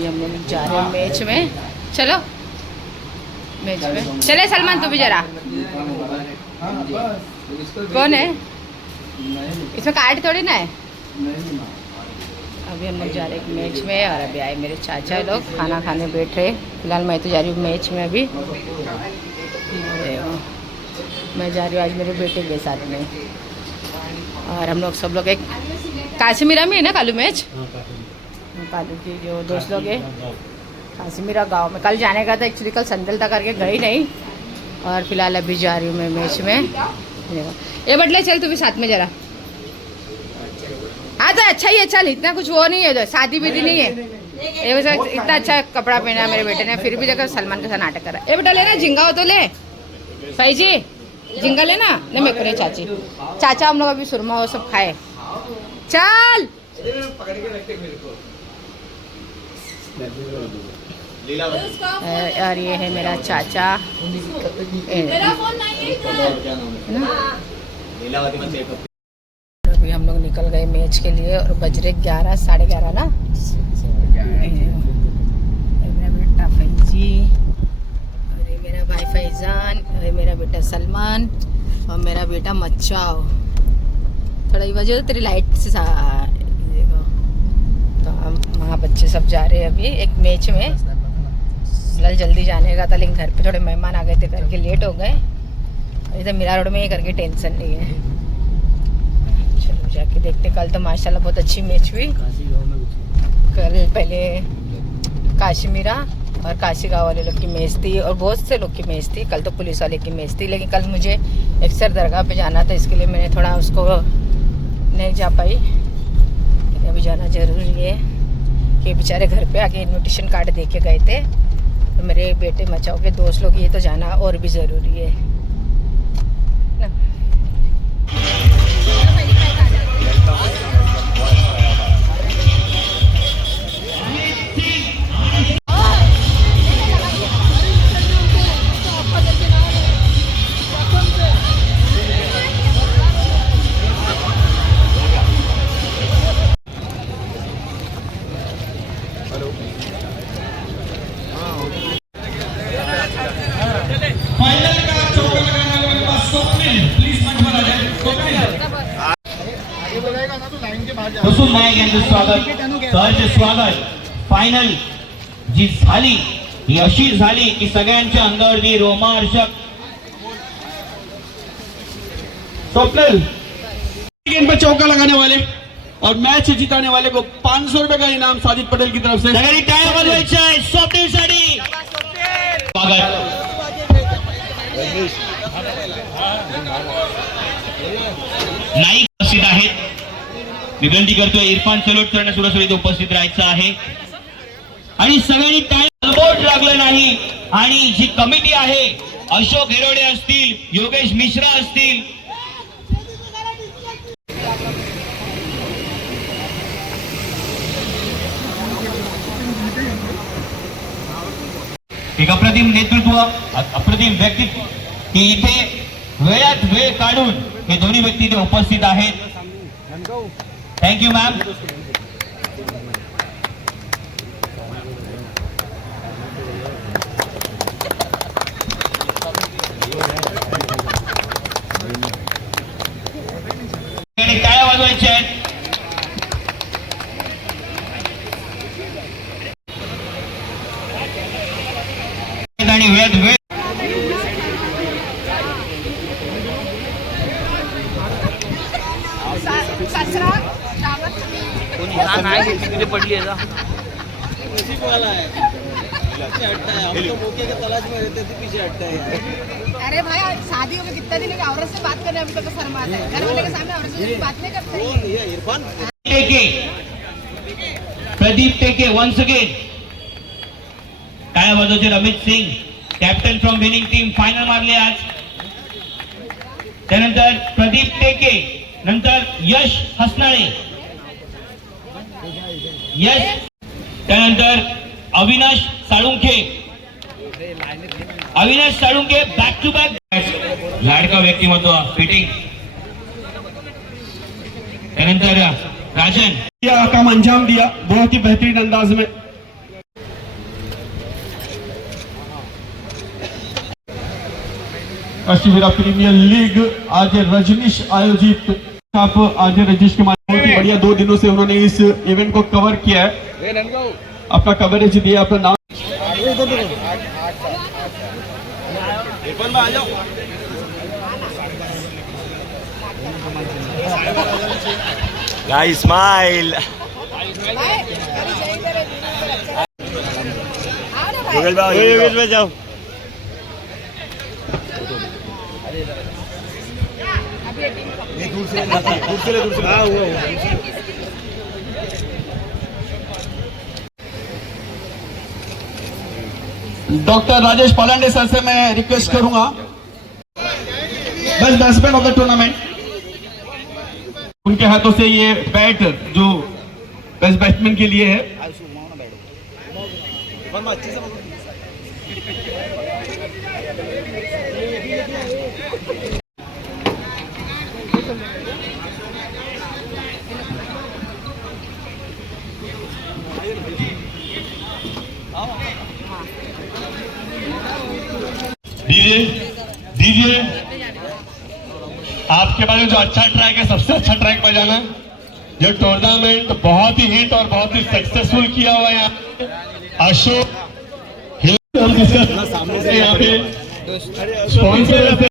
अभी हम लोग जा रहे हैं मैच में। चलो मैच में चले। सलमान तू भी जरा। कौन है इसमें? कार्ड थोड़ी ना है। अभी हम लोग जा रहे हैं मैच में और अभी आए मेरे चाचा लोग खाना खाने बैठे। फिलहाल मैं तो जा रही हूँ मैच में अभी। मैं जा रही हूँ आज मेरे बेटे के साथ में। और हम लोग सब लोग एक काश्मीरा में है ना कालू मैच। कालू की जो दोस्त लोग हैं काश्मीरा गांव में। कल जाने का था एक्चुअली, कल संदल था करके गई नहीं। और फिलहाल अभी जा रही हूँ मैं मैच में। ये बटले चल तू भी साथ में जरा। हाँ तो अच्छा ही है, चल इतना कुछ वो नहीं है, शादी विधि नहीं है ये। वैसे इतना अच्छा कपड़ा पहना मेरे बेटे ने, फिर भी देखो सलमान के साथ नाटक करा। ये बेटा लेना झिंगा हो तो ले भाई जी, झिंगा लेना। नहीं मेरे को नहीं चाची, चाचा हम लोग अभी सुरमा वो सब खाए। चल और ये है मेरा चाचा। अभी हम लोग निकल गए मैच के लिए और बज रहे 11 साढ़े 11 ना। मेरा बेटा फैजी और ये मेरा भाई फैजान और ये मेरा बेटा सलमान और मेरा बेटा मच्चाओ। थोड़ा ये वजह तेरी लाइट से देखो। तो हम वहाँ बच्चे सब जा रहे हैं अभी एक मैच में। फिलहाल जल्दी जाने का था लेकिन घर पे थोड़े मेहमान आ गए थे करके लेट हो गए। इधर मीरा रोड में ये करके टेंशन नहीं है। चलो जाके देखते। कल तो माशाल्लाह बहुत अच्छी मैच हुई। कल पहले काश्मीरा और काशी गाँव वाले लोग की मैच थी और बहुत से लोग की मैच थी। कल तो पुलिस वाले की मैच थी लेकिन कल मुझे अक्सर दरगाह पे जाना था, इसके लिए मैंने थोड़ा उसको नहीं जा पाई। अभी जाना जरूरी है कि बेचारे घर पे आके इन्विटेशन कार्ड दे के गए थे। तो मेरे बेटे मचाओ के दोस्त लोग, ये तो जाना और भी ज़रूरी है ना। बसून नायक यांचं स्वागत, सहर्ष स्वागत. फायनल जी झाली ही अशी झाली की सगळ्यांच्या अंगावरती रोमांचक स्वप्निल गेंद पर चौका लगाने वाले और मैच जिताने वाले को 500 रुपए का इनाम साजिद पटेल की तरफ से सगळ्यांनी टाळ्या वाजवायच्या आहेत स्वप्निलसाठी. स्वागत. नाईक उपस्थित आहेत. विनंती करतोय इरफान चलोट सरांना सुरसुरीत उपस्थित राहायचं आहे आणि सगळ्यांनी टाळ्या. बोर्ड लागलं नाही आणि जी कमिटी आहे अशोक हिरोडे असतील, योगेश मिश्रा असतील, एक अप्रतिम नेतृत्व, अप्रतिम व्यक्तित्व की इथे वेळात वेळ काढून हे दोन्ही व्यक्ती इथे उपस्थित आहेत. Thank you ma'am. टाळ्या वाजवायच्या आहेत. आणि वेळात वेळ पडली है हम तो मौके के तलाश में रहते थे, पीछे हटता है. अरे भाई शादियों में कितना दिन औरत से बात करने अभी तक शर्माते हैं। घर वाले के सामने औरत से बात नहीं करते. इरफान टेके, प्रदीप टेके वन्स अगेन. काय वाजवते Ramit Singh, captain from winning team, final मारले आज. त्यानंतर प्रदीप टेके, नंतर यश हसनाळे, यश, त्यानंतर Avinash Salunkhe, Avinash Salunkhe back to back. लाडका व्यक्तिमत्व फिटिंग. त्यानंतर राजन. यह काम अंजाम दिया बहुत ही बेहतरीन अंदाज में. काशीवीरा प्रीमियर लीग आज रजनीश आयोजित आप आज रजनीश के माध्यम बहुत ही बढ़िया 2 दिनों से उन्होंने इस इवेंट को कवर किया है, अपना कवरेज दिया, अपना नाम Guys, smile. योगेश में जाओ। डॉक्टर राजेश पालांडे सर से मैं रिक्वेस्ट करूंगा बस बेस्टमैन ऑफ द टूर्नामेंट, उनके हाथों से ये बैट जो बेस्ट बैट्समैन के लिए है। दीजिए आपके पास जो अच्छा ट्रैक है, सबसे अच्छा ट्रैक बजाना। जो टूर्नामेंट बहुत ही हिट और बहुत ही सक्सेसफुल किया हुआ है यहाँ अशोक यहाँ पे स्पॉन्सर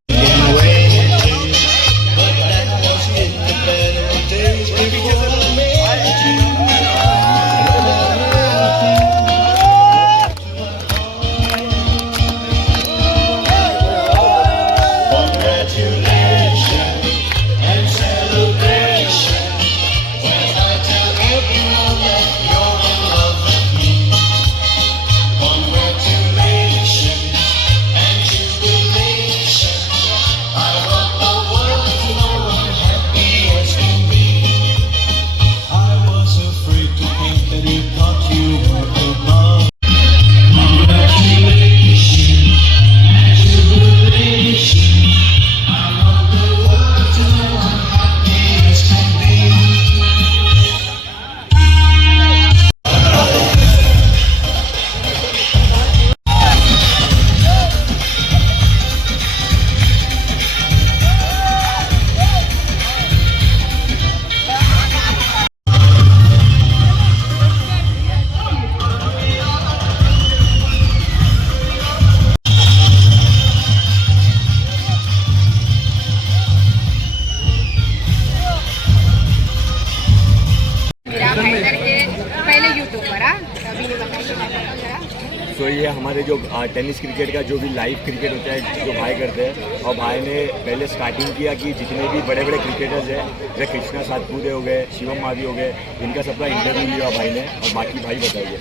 तो ये हमारे जो टेनिस क्रिकेट का जो भी लाइव क्रिकेट होता है जो भाई करते हैं, और भाई ने पहले स्टार्टिंग किया कि जितने भी बड़े बड़े क्रिकेटर्स हैं जैसे कृष्णा सातपुते हो गए, शिवम मावी हो गए, इनका सबका इंटरव्यू लिया भाई ने, और बाकी भाई बताइए।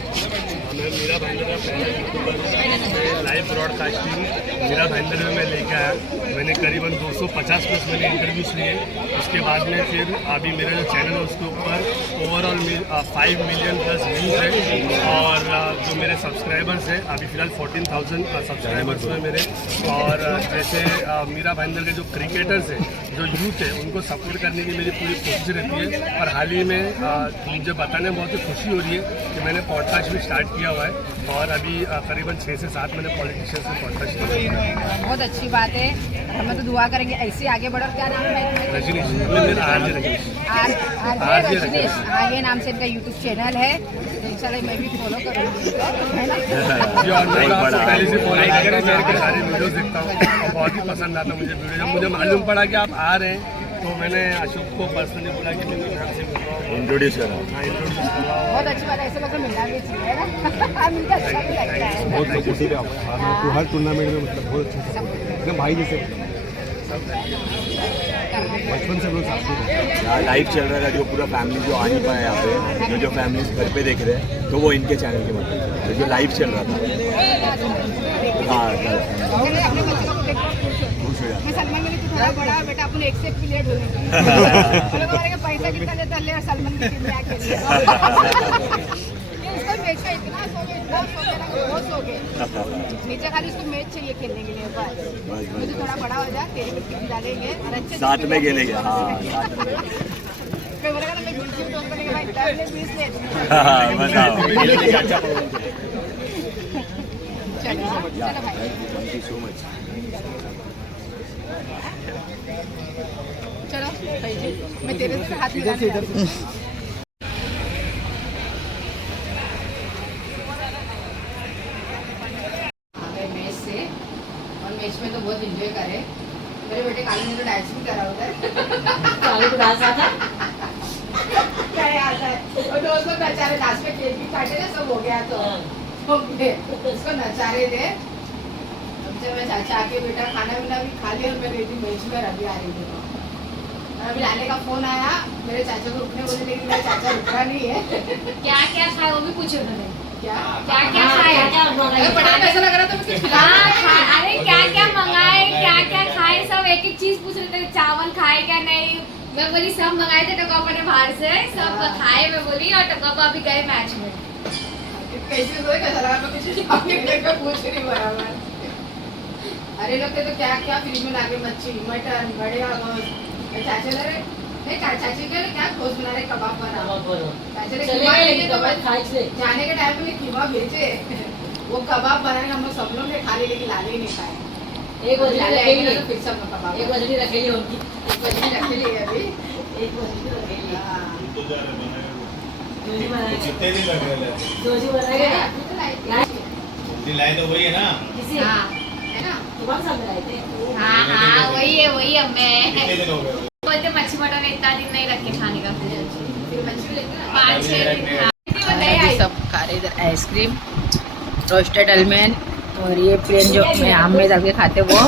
मैं मीरा भाईंदर लाइव ब्रॉडकास्टिंग मीरा भाईंदर में मैं लेके आया। मैंने करीबन 250 प्लस मैंने इंटरव्यूज लिए। उसके बाद में फिर अभी मेरा जो चैनल है उसके ऊपर ओवरऑल 5 मिलियन प्लस व्यूज है, और जो मेरे सब्सक्राइबर्स हैं अभी फ़िलहाल 14,000 सब्सक्राइबर्स हैं मेरे। और जैसे मीरा भाईंदर के जो क्रिकेटर्स हैं, जो यूथ है, उनको सपोर्ट करने की मेरी पूरी कोशिश रहती है। और हाल ही में मुझे बताने में बहुत ही खुशी हो रही है कि मैंने पॉडकास्ट भी स्टार्ट किया हुआ है, और अभी करीबन 6 से 7 मैंने पॉलिटिशियंस में पॉडकास्ट किया। बहुत अच्छी बात है, हमें तो दुआ करेंगे ऐसे आगे बढ़ो। क्या नाम है? रजनीश, मेरा आरजे रजनीश। आरजे रजनीश, आगे नाम से इनका यूट्यूब चैनल है, तो इंशाल्लाह मैं भी फॉलो करूँगी, है ना? जी, और मैं आपसे पहले से फॉलो करता हूँ, मेरे सारे वीडियोस देखता हूँ और बहुत ही पसंद आता मुझे वीडियो। जब मुझे मालूम पड़ा कि आप आ रहे हैं तो मैंने अशोक को पर्सनली बोला कि मैं आपसे इंट्रोड्यूस करा। बहुत अच्छी बात है, ऐसे लोग मिलना भी चाहिए ना। मिलकर अच्छा भी लगता है। बहुत सपोर्टिव है हर टूर्नामेंट में, मतलब बहुत अच्छे से एकदम भाई जैसे बचपन से हम लोग साथ में। यहाँ लाइव चल रहा था, जो पूरा फैमिली जो आ नहीं पाया यहाँ पे, जो फैमिली घर पे देख रहे हैं, तो वो इनके चैनल के मतलब से जो लाइव चल रहा था। हाँ, मैं सलमान के लिए तो थोड़ा बड़ा बेटा, अपन एक से प्लेट हो गए। पैसा कितना देता ले, सलमान की टीम में आके उसको मैच का इतना सो गए, बहुत सो गए नीचे, खाली उसको मैच चाहिए खेलने के लिए। बस मुझे थोड़ा बड़ा हो जाए, तेरे को टीम डालेंगे और अच्छे साथ में खेलेंगे। हाँ, कोई बोलेगा ना मैं यूट्यूब तो करने के भाई टाइम ले 20 ले। Thank you so much. चलो मैं तेरे से हाथ मिला इधर से मैच से और मैच में तो बहुत एंजॉय करे मेरे बेटे काली ने तो डांस भी करा उधर काली को डांस आता क्या आता है और दोस्त लोग नचा रहे लास्ट में केक भी काटे ना सब हो गया तो उसको नचा रहे थे जब मैं चाचा आके बेटा खाना पीना भी खा लिया और मैं रेडी मैच में अभी आ रही थी अभी लाने का फोन आया मेरे चाचा को रुकने बोले लेकिन मेरा चाचा रुका नहीं है क्या क्या खाया वो भी पूछे उन्होंने क्या क्या क्या खाया बड़ा पैसा लग रहा था मुझे अरे क्या क्या मंगाए क्या क्या खाए सब एक एक चीज पूछ रहे थे चावल खाए क्या नहीं मैं बोली सब मंगाए थे टकोपा ने बाहर से सब खाए मैं बोली और टकोपा अभी गए मैच में कैसे कोई कैसा लगा मैं कुछ पूछ रही बराबर अरे लोग तो क्या क्या फ्रिज में लाके मच्छी मटन बढ़िया चाचा ले रहे नहीं चाची के लिए क्या खोज बना रहे कबाब बना चाचा ने कीमा लेके तो जाने के टाइम में कीमा भेजे वो कबाब बनाने हम लोग सब लोग ने खा लिए लेकिन लाले ही नहीं खाए एक बजे रखेगी तो फिर सब कबाब एक बजे रखेगी होगी एक बजे रखेगी अभी एक बजे रखेगी कितने दिन लग रहे हैं जोजी बनाएगा लाए तो वही है ना हाँ है ना हाँ हाँ वही है हमें कितने दिन हो गए बोलते मच्छी मटन इतना दिन नहीं रखे खाने का फिर मच्छी लेते ना 5-6 दिन अभी सब खा रहे इधर आइसक्रीम रोस्टेड अलमंड और ये प्लेन जो मैं आम में डाल के खाते वो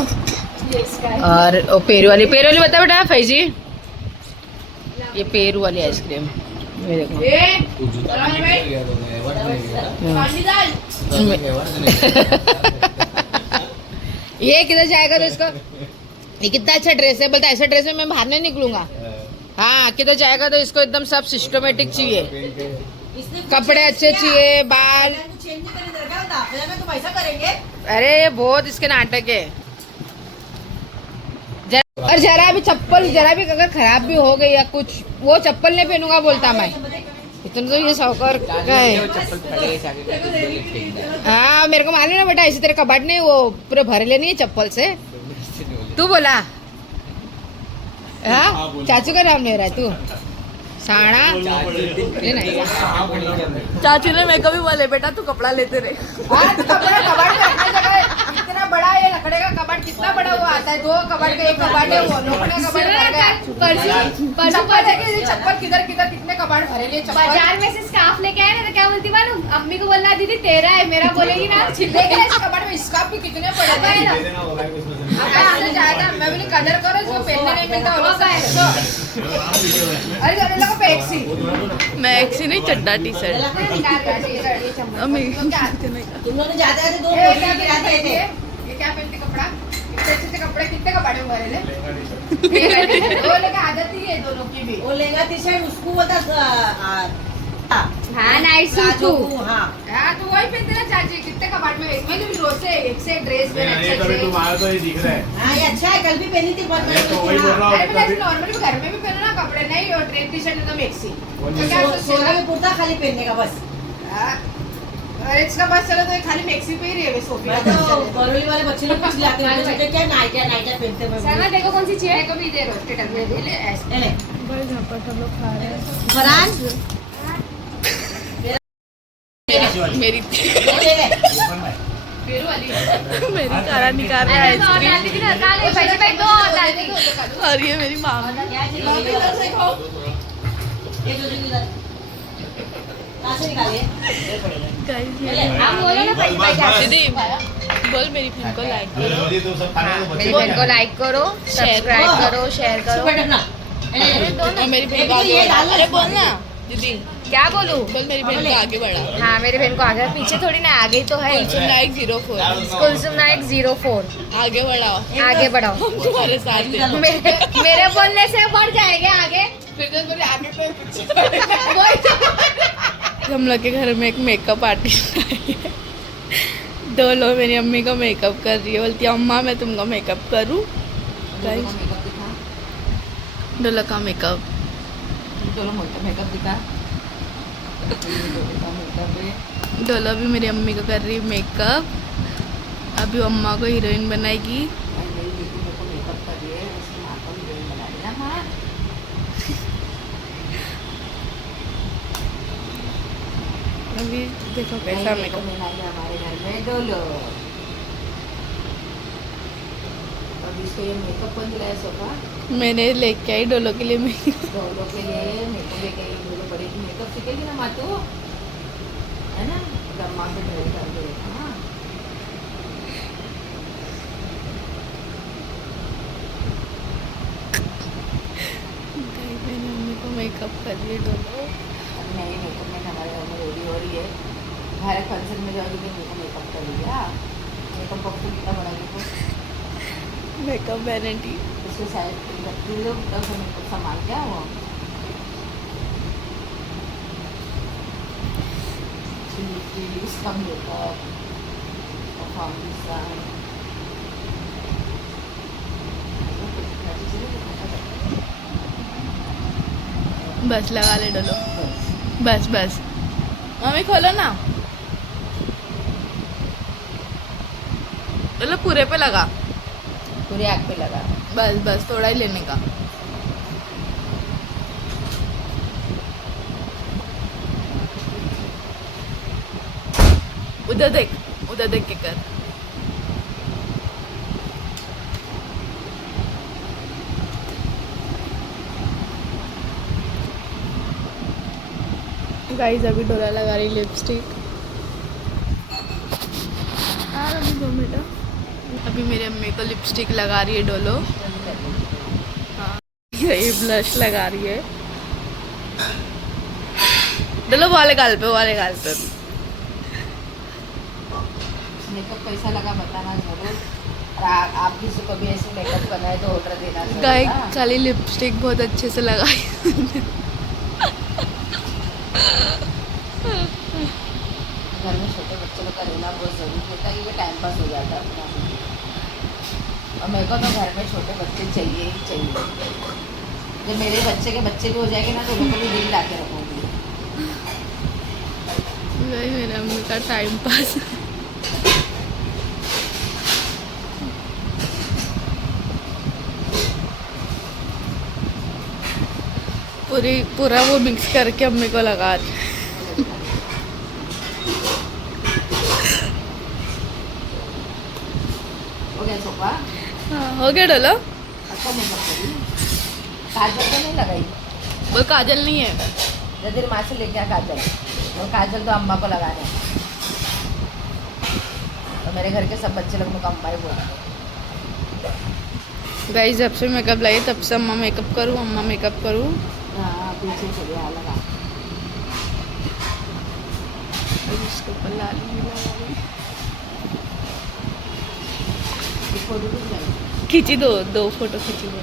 और वो पेरू वाली बता बेटा फैजी ये पेरू वाली आइसक्रीम ये देखो ये किधर जाएगा तो इसको ये कितना अच्छा ड्रेस है बोलता ऐसा ड्रेस में मैं बाहर नहीं निकलूंगा हाँ किधर जाएगा तो इसको एकदम सब सिस्टमेटिक चाहिए कपड़े अच्छे चाहिए बाल अरे बहुत इसके नाटक है और जरा भी चप्पल जरा भी अगर खराब भी हो गई या कुछ वो चप्पल नहीं पहनूंगा बोलता मैं इतना तो ये साउकर का है हाँ मेरे को मालूम है बेटा इसी तरह कबाट नहीं वो पूरे भरले नहीं है चप्पल से तू बोला हाँ चाचू का नाम ले रहा है तू साड़ा चाचू ने मेरे को भी बोले बेटा तू कपड़ा लेते रहे इतना बड़ा ये लकड़े का कबाट कितना बड़ा वो आता है 2 कबाट का एक कबाट है वो लोखंड का कबाट भर गया चप्पल किधर किधर कितने कबाट भरे लिए चप्पल बाजार में से स्कार्फ लेके आए ना तो क्या बोलती मालूम अम्मी को बोलना दीदी तेरा है मेरा बोलेगी ना छिलने के इस कबाट में स्कार्फ भी कितने पड़े थे जाएगा मैं बोली कदर करो इसको पहनने नहीं मिलता अरे दोनों लोगों को एक सी मैं एक सी नहीं चड्डा टी शर्ट ये क्या पहनते कपड़ा इतने अच्छे कपड़े कितने कपड़े भरे ले वो लोग आदत ही है दोनों की भी वो लहंगा टी शर्ट उसको बोलता हाँ नाइट सूट तू हाँ हाँ तो वही पहनते ना चाची कितने कपड़ में मैंने भी रोज से एक से ड्रेस पहने अच्छे अच्छे तुम्हारा तो ये दिख रहा है हाँ ये अच्छा है कल भी पहनी थी बहुत तो वही बोल रहा हूँ अरे नॉर्मली घर में भी पहनो ना कपड़े नहीं और ड्रेस टी शर्ट एकदम एक सी तो क्या सोना में कुर्ता खाली पहनने का बस अरे इसका बस चलो तो खाली मैक्सी पे ही रही है सोफिया तो बरौली वाले बच्चे लोग कुछ लाते हैं छोटे क्या नाइटा नाइटा पहनते हैं सलमा देखो कौन सी चीज को भी दे रोस्टेड में दे ले ऐसे फरहान मेरी पेरू वाली मेरी कारा निकाल रहा है आइसक्रीम और ये मेरी माँ दीदी बोल मेरी बहन को लाइक करो मेरी बहन को लाइक करो सब्सक्राइब करो शेयर करो और मेरी बहन को आगे बढ़ा अरे बोल ना दीदी क्या बोलूं बोल मेरी बहन को आगे बढ़ा हाँ मेरी बहन को आगे पीछे थोड़ी ना आगे ही तो है कुलसुम नायक 04 कुलसुम नायक 04 आगे बढ़ाओ आगे बढ़ाओ हम तुम्हारे साथ हैं मेरे बोलने से बढ़ जाएंगे आगे फिर जब बोले आगे तो हम लोग के घर में एक मेकअप आर्टिस्ट आई है दो लोग मेरी अम्मी का मेकअप कर रही है बोलती है अम्मा मैं तुमका मेकअप करूँ डोला का मेकअप दोनों मेकअप दिखा डोला भी मेरी अम्मी को कर रही है मेकअप अभी अम्मा को हीरोइन बनाएगी मेकअप कर रही है भी देखो कैसा मेकअप। हमारे घर में डोलो। अब इसको ये मेकअप कौन दिलाया सोफा? मैंने लेके आई डोलो के लिए डोलो के लिए मेकअप लेके आई। डोलो बड़ी मेकअप सीखेगी ना माँ तू, है ना? अम्मा से ड्राइंग कर दे। हाँ मेरी मम्मी को मेकअप कर रही है डोलो। नहीं मेकअप में हमारे घर में रेडी हो रही है। हमारे फंक्शन में जाओगी तो मेको मेकअप कर लिया। मेकअप बॉक्स कितना बड़ा देखो। Makeup vanity. उसके साइड रखती लो तब मेकअप सामान क्या हुआ। इसका मेकअप और फाउंडेशन बस लगा ले डोलो। बस बस मम्मी खोलो ना। डोलो पूरे पे लगा। पूरे आँख पे लगा। बस बस थोड़ा ही लेने का। उधर देख के कर। गाइस अभी डोला लगा रही लिपस्टिक। अभी 2 मिनट। अभी मेरी अम्मी को लिपस्टिक लगा रही है डोलो। हाँ ये ब्लश लगा रही है डोलो वाले गाल पे मेकअप कैसा लगा बताना जरूर। और आप किसी को भी ऐसे मेकअप करना है तो ऑर्डर देना जरूर। गाइस हाँ? खाली लिपस्टिक बहुत अच्छे से लगाई। घर में छोटे बच्चे लोग का रहना बहुत ज़रूरी होता है क्योंकि टाइम पास हो जाता है अपना। और मेरे को तो घर में छोटे बच्चे चाहिए ही चाहिए। जब मेरे बच्चे के बच्चे भी हो जाएंगे ना तो उनको भी दिल ला के रखूँगी। मेरे अम्मी का टाइम पास। पूरा वो मिक्स करके अम्मी को लगा रही। हो गया सोफा। हाँ हो गया डोलो। अच्छा मेकअप करी। काजल तो नहीं लगाई। वो काजल नहीं है। जल्दी माँ से लेके आ काजल। और काजल तो अम्मा को लगाने। तो मेरे घर के सब बच्चे लोग मुझको अम्मा ही बोलते हैं। गाइस जब से मेकअप लाई तब से अम्मा मेकअप करूँ। हाँ पीछे चले आ लगा। इसके ऊपर लाली भी लगा रही। ये फोटो भी लगाई। खींची दो फोटो खींची दो।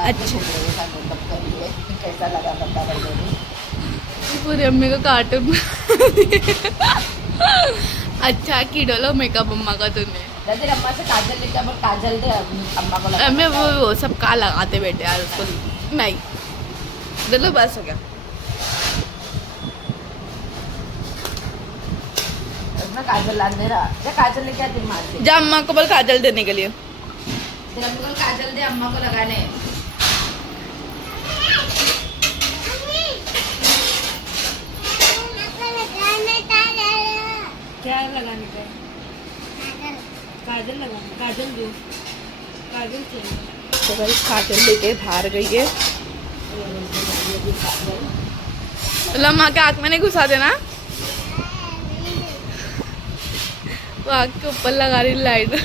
अच्छा कैसा लगा बता रही। पूरी अम्मी को कार्टून। अच्छा की डोलो मेकअप अम्मा का तूने। जल्दी अम्मा से काजल लेके अब काजल दे अम्मा को लगा। अम्मी वो सब का लगाते बेटे यार उसको नहीं। डोलो बस हो गया। अपना काजल ला दे रहा। जा काजल लेके आती माँ से। जा अम्मा को बोल काजल देने के लिए। तेरा अम्मी को काजल दे अम्मा को लगाने। क्या लगाने का है? काजल लगाना। काजल दो। काजल चाहिए। तो भाई काजल लेके बाहर गई है। लम्मा के आँख में नहीं घुसा देना। वो आँख के ऊपर लगा रही लाइट। आँख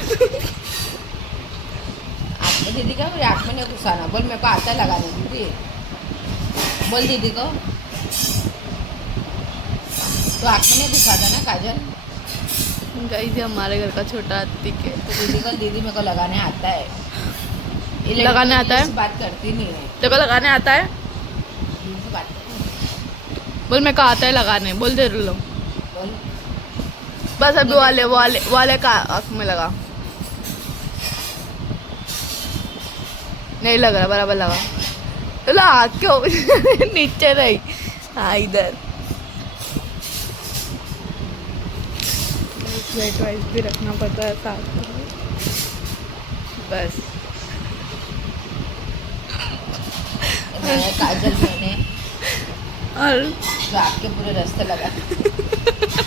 में दीदी का मेरी आँख में नहीं घुसाना। बोल मेरे को आता है लगाने दीदी। बोल दीदी को तो आँख में नहीं घुसाता ना काजल। गाइस ये हमारे घर का छोटा अतिक है। तो दीदी को दीदी मेरे को लगाने आता है। ये लगाने आता है? बात करती नहीं है। तेरे को लगाने आता है? दीदी से बात करती नहीं। बोल मेरे को आता है लगाने। बोल दे लो। बोल बस अभी वाले का आँख में लगा। नहीं लग रहा बराबर लगा। चलो आँख क्यों नीचे रही। हाँ इधर वेट वाइज भी रखना पड़ता है साथ में। बस काजल मैंने और जो आपके पूरे रास्ते लगा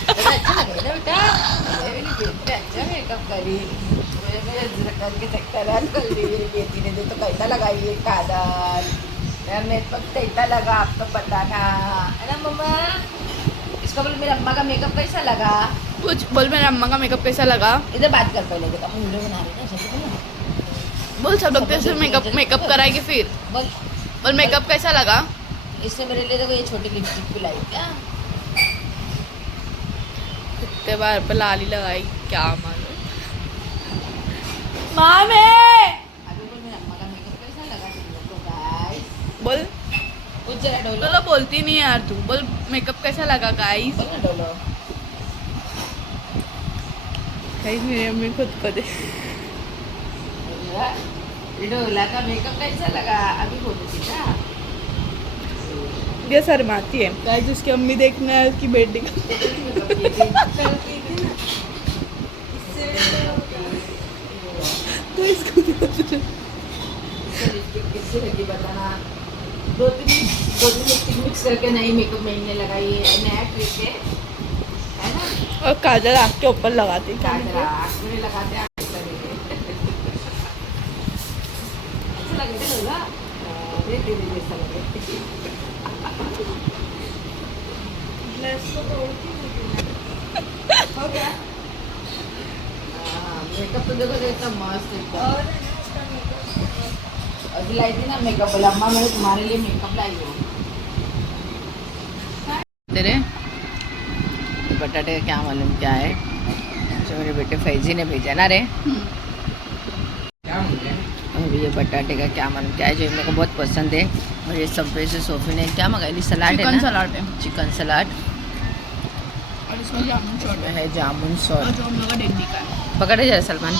बेटा अच्छा लगा ना बेटा मेरी बेटी अच्छा मेकअप करी मेरे करके चक्कर कर ली मेरी बेटी ने तो कैसा लगाई ये काजल यार मेकअप कैसा लगा आपको बताना है ना मम्मा इसका बोल मेरी अम्मा का मेकअप कैसा लगा कुछ बोल मेरे अम्मा का मेकअप कैसा लगा इधर बात कर पहले देखो हम वीडियो बना रहे हैं ना बोल बोल सब लोग से मेकअप कराएंगे फिर बोल बोल मेकअप कैसा लगा इसने मेरे लिए देखो ये छोटी लिपस्टिक भी लाई क्या कितने बार पे लाली लगाई क्या मालूम मामे अभी बोल मेरी अम्मा का मेकअप कैसा लगा तुम लोग को गाइस बोल कुछ जरा डोलो डोलो बोलती नहीं यार तू बोल मेकअप कैसा लगा गाइस बोल ना डोलो गाइस मेरी अम्मी खुद को दे डोला का मेकअप कैसा लगा अभी बोलो सीधा ये शर्माती है गाइस उसकी अम्मी देखना है उसकी बेटी का तो इसको किससे लगी बताना दो तीन लिपस्टिक मिक्स करके नई मेकअप मैंने लगाई है नया ट्रिक है ना और काजल आँख के ऊपर लगाती है काजल आँख में लगाते हैं अच्छा लगे थे लोगा तेरे जैसा लगे हो गया मेकअप तो देखो एकदम मस्त एकदम अभी लाई थी ना मेकअप बोला अम्मा मैंने तुम्हारे लिए मेकअप लाई हो तेरे बटाटे का क्या मालूम क्या है जो मेरे बेटे फैजी ने भेजा ना रे अभी ये बटाटे का क्या मालूम क्या है जो मेरे को बहुत पसंद है और ये सब्वे से सोफी ने क्या मंगाई सलाद है ना सलाद है चिकन सलाद और इसमें जामुन शॉट है जामुन सॉस जो हम लोग का डेली का है पकड़े जरा सलमान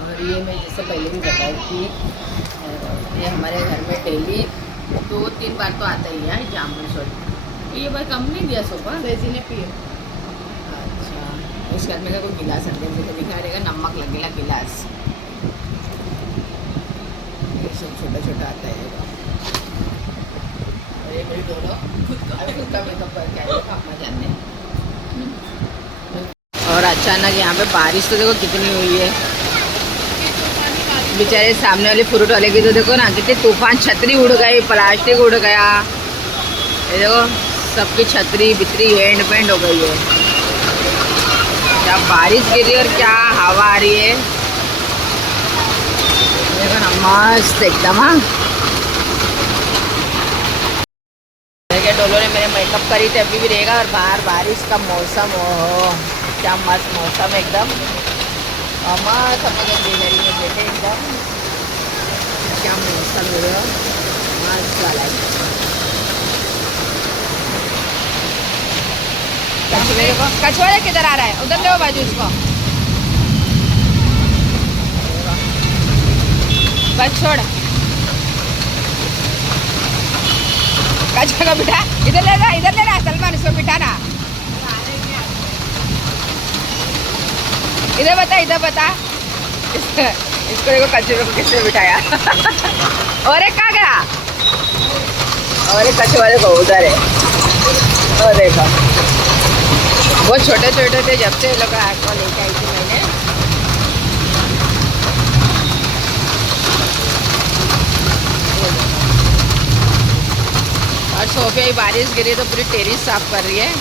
और ये मैं जैसे पहले भी बताई थी ये हमारे घर में डेली 2-3 बार तो आता ही है जामुन सॉस ये बार कम नहीं दिया सोफा फैजी ने पिए अच्छा उस घर में का कोई गिलास अंदर से दिखा देगा नमक लगेगा गिलास ये सब छोटा छोटा आता है और ये मेरी दोनों खुद का मेकअप करके आए अम्मा जाने और अचानक यहाँ पे बारिश तो देखो कितनी हुई है बेचारे सामने वाले फ्रूट वाले की तो देखो ना कितने तूफान छतरी उड़ गई प्लास्टिक उड़ गया ये देखो सबकी छतरी बितरी एंड पेंड हो गई है क्या बारिश गिरी और क्या हवा आ रही है देखो ना मस्त एकदम हाँ देखिए डोलो ने मेरे मेकअप करी थी अभी भी रहेगा और बाहर बारिश का मौसम हो क्या मस्त मौसम एकदम मस्त अपने बेघरी में बैठे एकदम क्या मौसम है मस्त वाला कछुआ किधर आ रहा है उधर ले बाजू उसको बस छोड़ कछुआ का बिठा इधर ले रहा सलमान इसको बिठाना इधर बता इसको देखो कछुए को किसने बिठाया और एक कहाँ गया और एक कछुआ देखो उधर है और देखो बहुत छोटे छोटे थे जब से लोग को लेके आई थी मैंने और सोफे ही बारिश गिरी तो पूरी टेरिस साफ कर रही है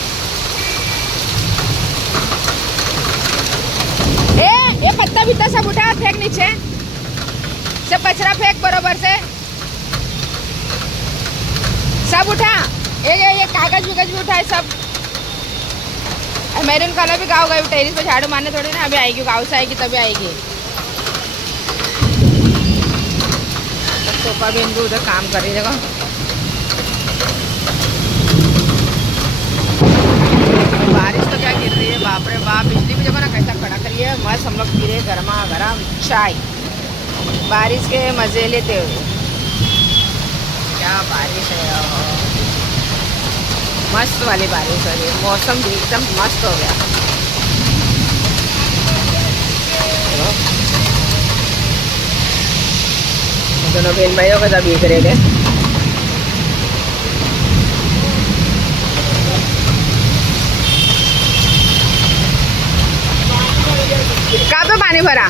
ये पत्ता बित्ता सब उठा फेंक नीचे सब कचरा फेंक बरोबर से सब उठा ये कागज विगज भी उठाए सब मैरून कलर भी गाँव गए टेरिस पे झाड़ू मारने थोड़ी ना अभी आएगी गाँव से आएगी तभी आएगी सोफा भी इनको उधर काम कर रही देखो बारिश तो क्या गिर रही है बाप रे बाप बिजली भी देखो ना कैसा खड़ा करी है मस्त हम लोग पी रहे गर्मा गर्म चाय बारिश के मजे लेते हुए क्या बारिश है मस्त वाली बारिश हो रही है मौसम भी एकदम मस्त हो गया दोनों बहन भाइयों का सब भीग रहे थे। कहाँ पे पानी भरा?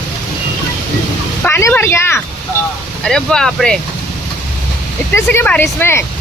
पानी भर गया? अरे बाप रे, इतने से की बारिश में।